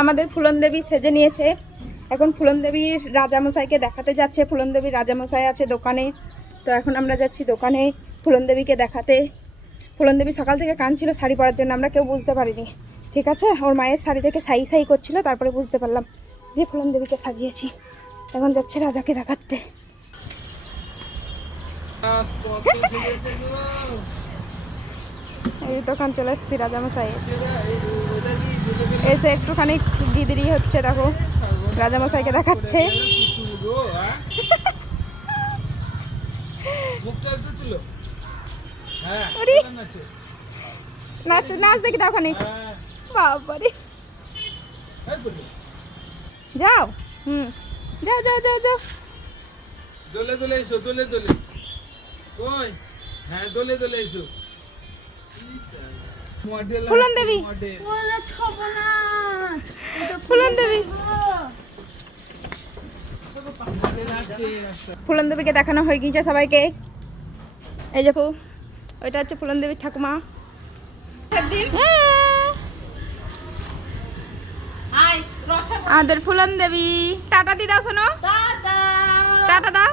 আমাদের ফুলন দেবী সেজে নিয়েছে। এখন ফুলন দেবীর রাজামশাইকে দেখাতে যাচ্ছে। ফুলন দেবীর রাজামশাই আছে দোকানে, তো এখন আমরা যাচ্ছি দোকানে ফুলন দেবীকে দেখাতে। ফুলন দেবী সকাল থেকে কাঁদছিল শাড়ি পরার জন্য, আমরা কেউ বুঝতে পারিনি। ঠিক আছে, ওর মায়ের শাড়ি থেকে সাই সাই করছিল, তারপরে বুঝতে পারলাম যে ফুলন দেবীকে সাজিয়েছি। এখন যাচ্ছে রাজাকে দেখাতে। এই দোকান চলে এসেছি রাজামশাই, এসে একটুখানি দিদিরি হচ্ছে। দেখো রাজামশাইকে দেখাচ্ছে। নাচ নাচ দেখি দাও খানিক। বাবারে, যাও। যাও যাও যাও যাও। দোলে দোলে এসো, দোলে দোলে। কই? হ্যাঁ, দোলে দোলে এসো। ফুলন দেবী, ফুলন দেবী, ফুলন দেবীকে দেখানো হয়ে গিয়েছে সবাইকে। এই যে ওইটা হচ্ছে ফুলন দেবীর ঠাকুমা। আমাদের ফুলন দেবী টাটা দি দাও, শোনো টাটা দাও।